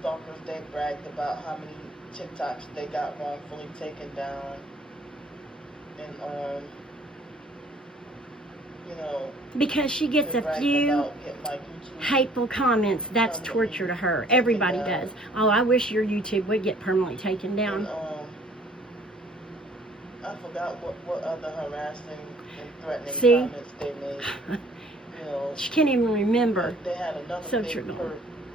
stalkers, they bragged about how many TikToks they got wrongfully taken down, and you know, because she gets they a bragged few about getting like YouTube hateful comments. That's torture to her. Everybody does. Oh, I wish your YouTube would get permanently taken down. And, I forgot what other harassing and threatening comments they made. You know, she can't even remember. They had another so fake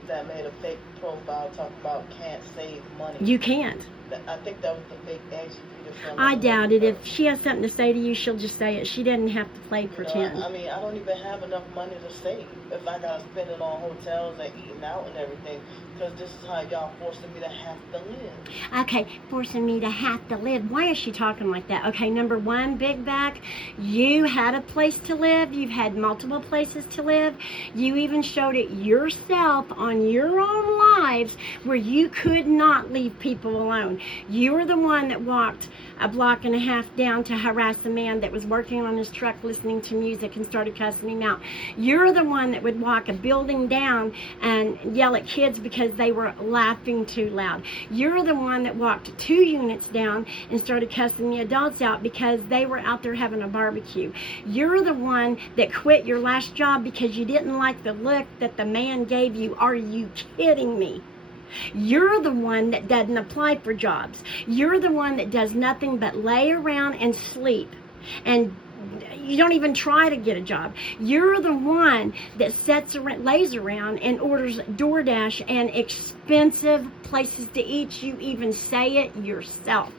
that made a fake profile talking about can't save money. You can't. I think that was the fake Angie Peterson. I doubt it. If she has something to say to you, she'll just say it. She doesn't have to play pretend. I mean, I don't even have enough money to save if I gotta spend it on hotels and eating out and everything. Because this is how y'all forcing me to have to live. Okay, forcing me to have to live. Why is she talking like that? Okay, number one, Big Back, you had a place to live. You've had multiple places to live. You even showed it yourself on your own lives where you could not leave people alone. You were the one that walked a block and a half down to harass a man that was working on his truck listening to music and started cussing him out. You're the one that would walk a building down and yell at kids because they were laughing too loud. You're the one that walked 2 units down and started cussing the adults out because they were out there having a barbecue. You're the one that quit your last job because you didn't like the look that the man gave you. Are you kidding me? You're the one that doesn't apply for jobs. You're the one that does nothing but lay around and sleep. And you don't even try to get a job. You're the one that lays around and orders DoorDash and expensive places to eat. You even say it yourself.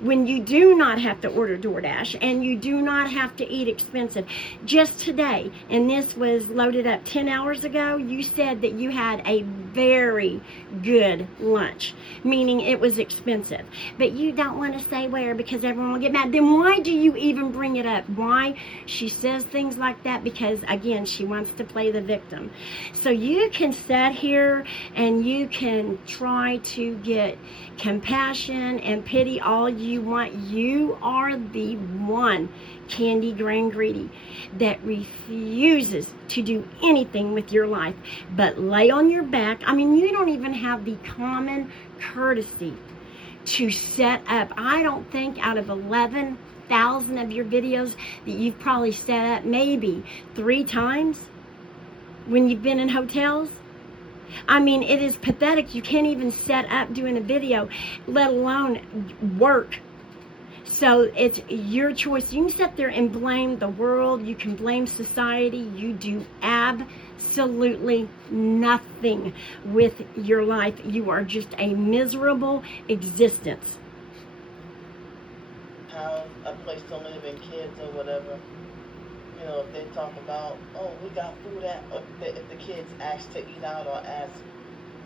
When you do not have to order DoorDash and you do not have to eat expensive. Just today, and this was loaded up 10 hours ago, you said that you had a very good lunch, meaning it was expensive. But you don't want to say where because everyone will get mad. Then why do you even bring it up? Why? She says things like that because, again, she wants to play the victim. So you can sit here and you can try to get compassion and pity all you want. You are the one, Candy Grand Greedy, that refuses to do anything with your life but lay on your back. I mean, you don't even have the common courtesy to set up. I don't think out of 11,000 of your videos that you've probably set up maybe 3 times when you've been in hotels. I mean, it is pathetic. You can't even set up doing a video, let alone work. So it's your choice. You can sit there and blame the world. You can blame society. You do absolutely nothing with your life. You are just a miserable existence. Have a place to live and kids or whatever. You know, if they talk about, oh, we got food at, or if the kids ask to eat out or ask,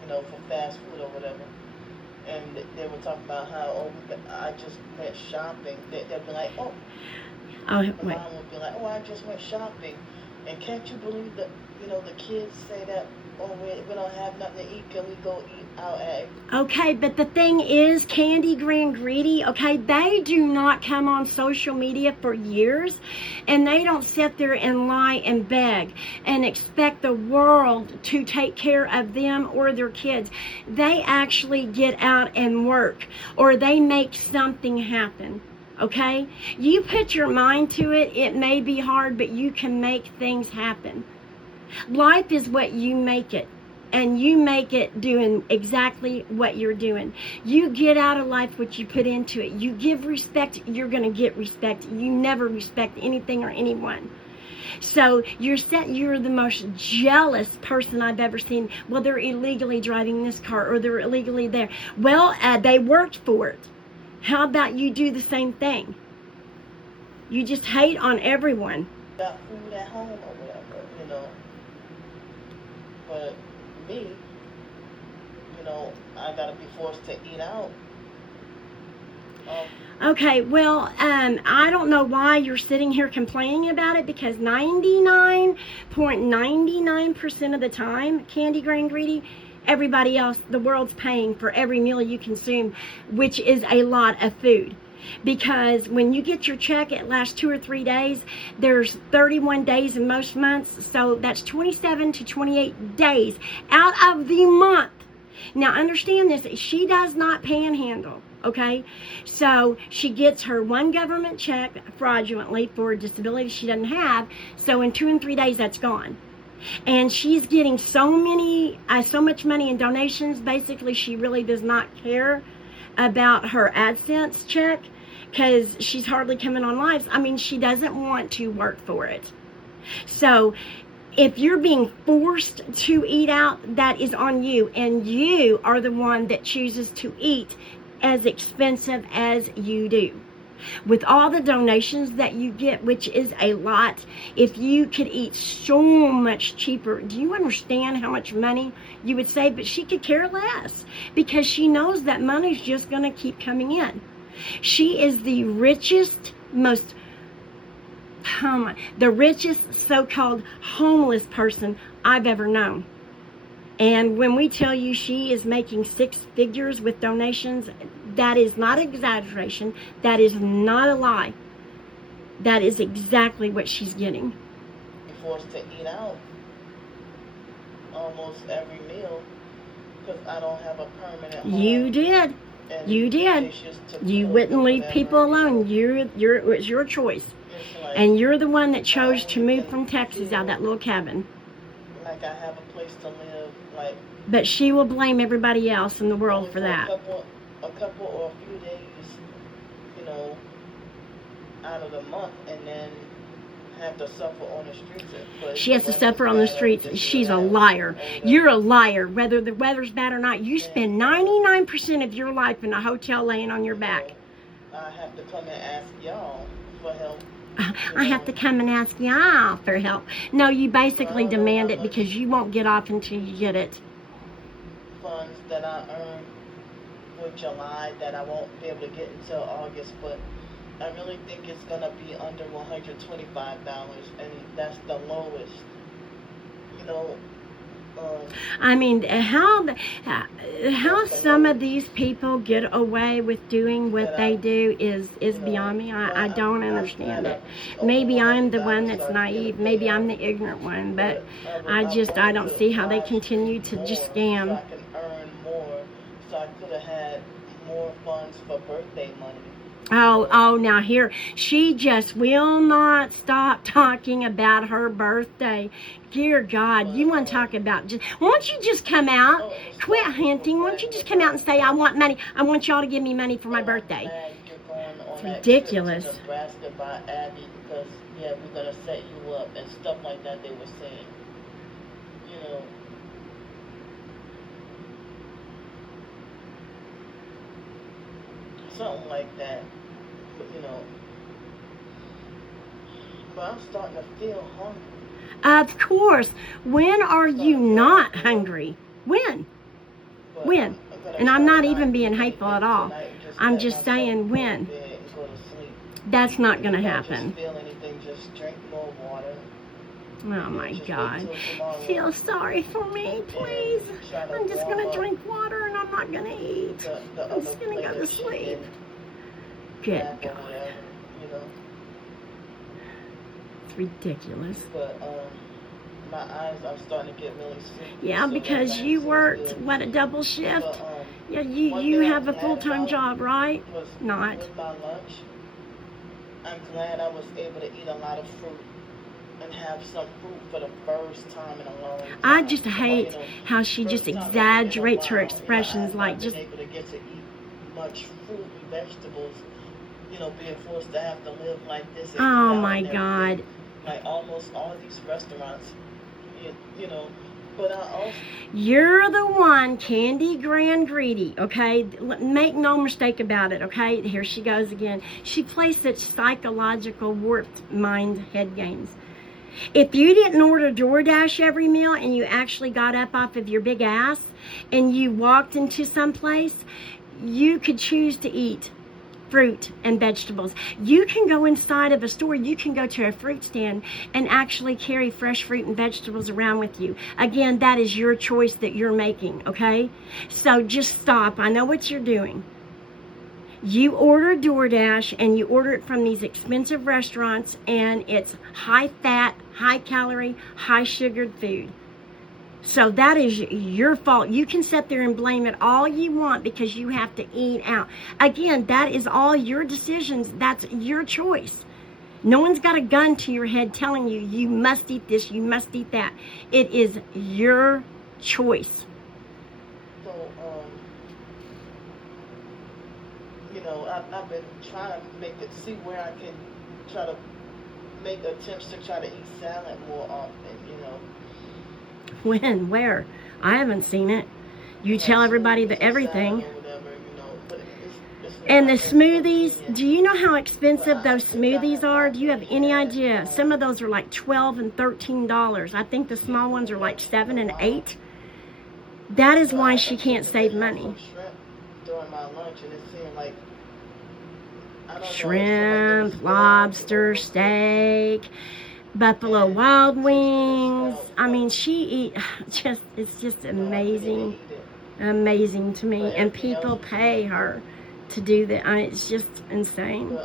you know, for fast food or whatever, and they were talking about how, oh, I just went shopping. They'd be like, oh, the mom would be like, oh, I just went shopping, and can't you believe that, you know, the kids say that, oh, we don't have nothing to eat, can we go eat out at? Okay, but the thing is, Candy Grand Greedy, okay, they do not come on social media for years, and they don't sit there and lie and beg and expect the world to take care of them or their kids. They actually get out and work, or they make something happen. Okay? You put your mind to it, it may be hard, but you can make things happen. Life is what you make it, and you make it doing exactly what you're doing. You get out of life what you put into it. You give respect, you're going to get respect. You never respect anything or anyone. So you're the most jealous person I've ever seen. Well, they're illegally driving this car, or they're illegally there. Well, they worked for it. How about you do the same thing? You just hate on everyone. Got food at home or whatever, you know. But me, you know, I gotta be forced to eat out. Okay, well, I don't know why you're sitting here complaining about it, because 99.99% of the time, Candy Grand Greedy, everybody else, the world's paying for every meal you consume, which is a lot of food. Because when you get your check, it lasts 2 or 3 days. There's 31 days in most months, so that's 27 to 28 days out of the month Now understand this, she does not panhandle, okay? So she gets her one government check fraudulently for a disability she doesn't have, so in 2 and 3 days that's gone. And she's getting so much money in donations. Basically, she really does not care about her AdSense check because she's hardly coming on lives. I mean, she doesn't want to work for it. So if you're being forced to eat out, that is on you, and you are the one that chooses to eat as expensive as you do. With all the donations that you get, which is a lot, if you could eat so much cheaper, do you understand how much money you would save? But she could care less because she knows that money's just going to keep coming in. She is the richest, the richest so-called homeless person I've ever known. And when we tell you she is making 6 figures with donations, that is not exaggeration. That is not a lie. That is exactly what she's getting. Forced to eat out almost every meal because I don't have a permanent home. You did. And you did. You wouldn't leave people alone. It was your choice. Like, and you're the one that chose to move from Texas out of that little cabin. Like I have a place to live. Like. But she will blame everybody else in the world for that. A couple or a few days, you know, out of the month, and then have to suffer on the streets. She has to suffer on the streets. She's a liar. You're a liar. Whether the weather's bad or not, you spend 99% of your life in a hotel laying on your back. I have to come and ask y'all for help. I have to come and ask y'all for help. No, you basically demand it because you won't get off until you get it. Funds that I earned with July that I won't be able to get until August, but I really think it's gonna be under $125, and that's the lowest. You know. I mean, how some of these people get away with doing what they do is beyond me. I don't understand it. Maybe I'm the one that's naive. Maybe I'm the ignorant one, but I don't see how they continue to just scam. So I can earn more, so I could have had more funds for birthday money. Oh, now here, she just will not stop talking about her birthday. Dear God, you want to talk about, won't you just come out, quit hinting, won't you just come out and say, I want money, I want y'all to give me money for my birthday. It's ridiculous. Nebraska by Abby because, yeah, we're going to set you up and stuff like that they were saying. You know. Something like that, you know. But I'm starting to feel hungry. Of course. When are you not hungry? When? When? And I'm not even being hateful at all. I'm just saying when. That's not going to happen. If I just feel anything, just drink more water. Oh my God. Feel sorry for me, please. I'm just going to drink water and I'm not going to eat. I'm just going to go to sleep. Good God. It's ridiculous. But my eyes are starting to get really sleepy. Yeah, because you worked, what, a double shift? Yeah, you have a full-time job, right? Not. With my lunch, I'm glad I was able to eat a lot of fruit. And have some fruit for the first time in a long time. I just hate how she just exaggerates her expressions, like just. Able to get to eat much fruit and vegetables, you know, being forced to have to live like this. Oh my God! Like almost all these restaurants, you know. But I also. You're the one, Candy Grand Greedy, okay? Make no mistake about it, okay? Here she goes again. She plays such psychological warped mind head games. If you didn't order DoorDash every meal and you actually got up off of your big ass and you walked into some place, you could choose to eat fruit and vegetables. You can go inside of a store, you can go to a fruit stand and actually carry fresh fruit and vegetables around with you. Again, that is your choice that you're making, okay? So just stop. I know what you're doing. You order DoorDash and you order it from these expensive restaurants and it's high fat, high calorie, high sugared food. So that is your fault. You can sit there and blame it all you want because you have to eat out. Again, that is all your decisions. That's your choice. No one's got a gun to your head telling you, you must eat this, you must eat that. It is your choice. So, you know, I've been trying to see where I can try to make attempts to try to eat salad more often, you know. When? Where? I haven't seen it. You tell everybody the everything. And the smoothies, do you know how expensive those smoothies are? Do you have any idea? Some of those are like $12 and $13. I think the small ones are like $7 and $8. That is why she can't save money. Shrimp, lobster, steak, Buffalo Wild Wings. I mean, it's just amazing. Amazing to me. And people pay her to do that. I mean, it's just insane.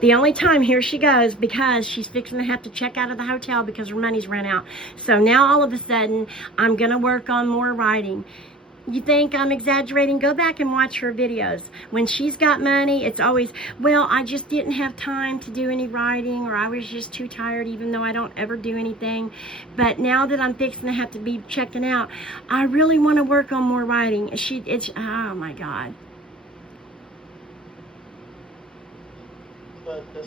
The only time, here she goes, because she's fixing to have to check out of the hotel because her money's run out. So now all of a sudden, I'm going to work on more writing. You think I'm exaggerating? Go back and watch her videos. When she's got money, it's always, well, I just didn't have time to do any writing, or I was just too tired, even though I don't ever do anything. But now that I'm fixing to have to be checking out, I really want to work on more writing. Oh my God. But the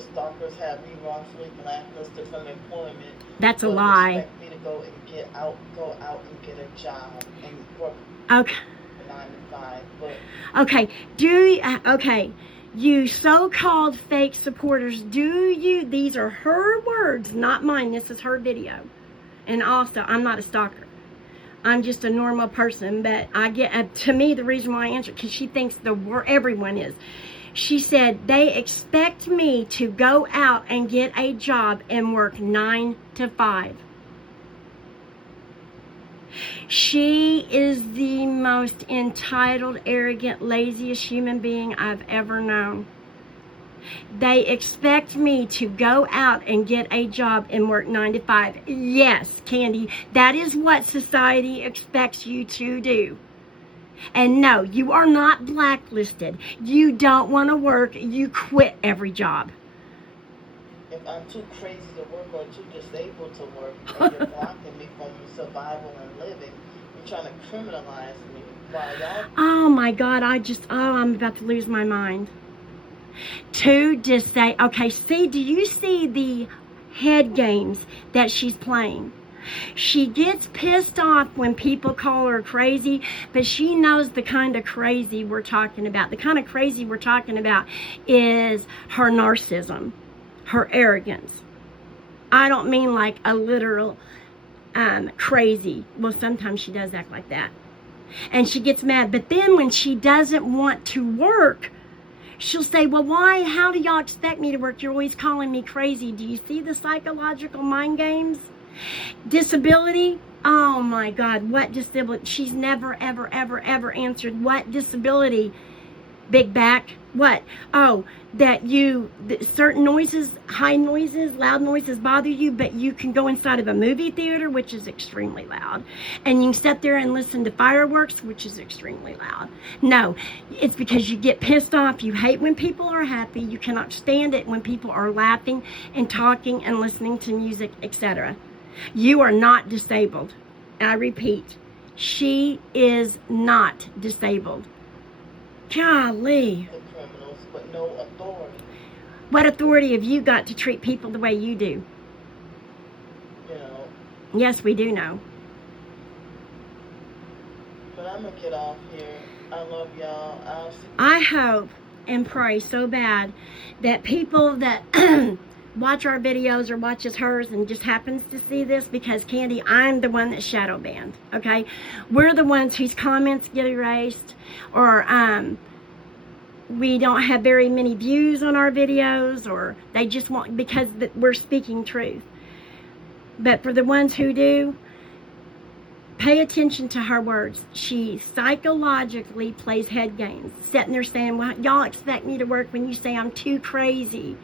stalkers have me wrongfully blacklisted from employment. That's a lie. Expect me to go out and get a job and work. Okay. 9 to 5. But Okay. You so-called fake supporters, these are her words, not mine. This is her video. And also, I'm not a stalker. I'm just a normal person, but I get, to me, the reason why I answer, because she thinks everyone is. She said, they expect me to go out and get a job and work 9 to 5. She is the most entitled, arrogant, laziest human being I've ever known. They expect me to go out and get a job and work 9 to 5. Yes, Candy, that is what society expects you to do. And no, you are not blacklisted. You don't want to work. You quit every job. If I'm too crazy to work or too disabled to work, you're blocking me from survival and living. You're trying to criminalize me. Oh my God, I'm about to lose my mind. Okay, do you see the head games that she's playing? She gets pissed off when people call her crazy, but she knows the kind of crazy we're talking about. The kind of crazy we're talking about is her narcissism, her arrogance. I don't mean like a literal crazy. Well, sometimes she does act like that. And she gets mad. But then when she doesn't want to work, she'll say, well, why? How do y'all expect me to work? You're always calling me crazy. Do you see the psychological mind games? Disability? Oh my God, what disability? She's never, ever, ever, ever answered. What disability? Big back? What? Oh, that certain noises, high noises, loud noises bother you, but you can go inside of a movie theater, which is extremely loud, and you can sit there and listen to fireworks, which is extremely loud. No, it's because you get pissed off. You hate when people are happy. You cannot stand it when people are laughing and talking and listening to music, etc. You are not disabled. I repeat, she is not disabled. Golly. The criminals, but no authority. What authority have you got to treat people the way you do? You know. Yes, we do know. But I'm going to get off here. I love y'all. I hope and pray so bad that people that watch our videos or watches hers and just happens to see this, because Candy, I'm the one that's shadow banned, okay? We're the ones whose comments get erased, or we don't have very many views on our videos, or they just want, because we're speaking truth. But for the ones who do, pay attention to her words. She psychologically plays head games, sitting there saying, well, y'all expect me to work when you say I'm too crazy.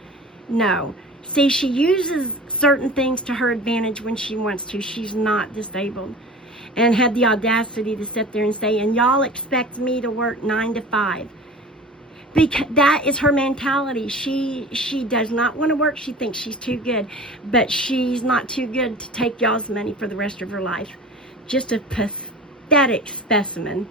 No. See, she uses certain things to her advantage when she wants to. She's not disabled. And had the audacity to sit there and say, and y'all expect me to work 9 to 5. Because that is her mentality. She does not want to work. She thinks she's too good. But she's not too good to take y'all's money for the rest of her life. Just a pathetic specimen.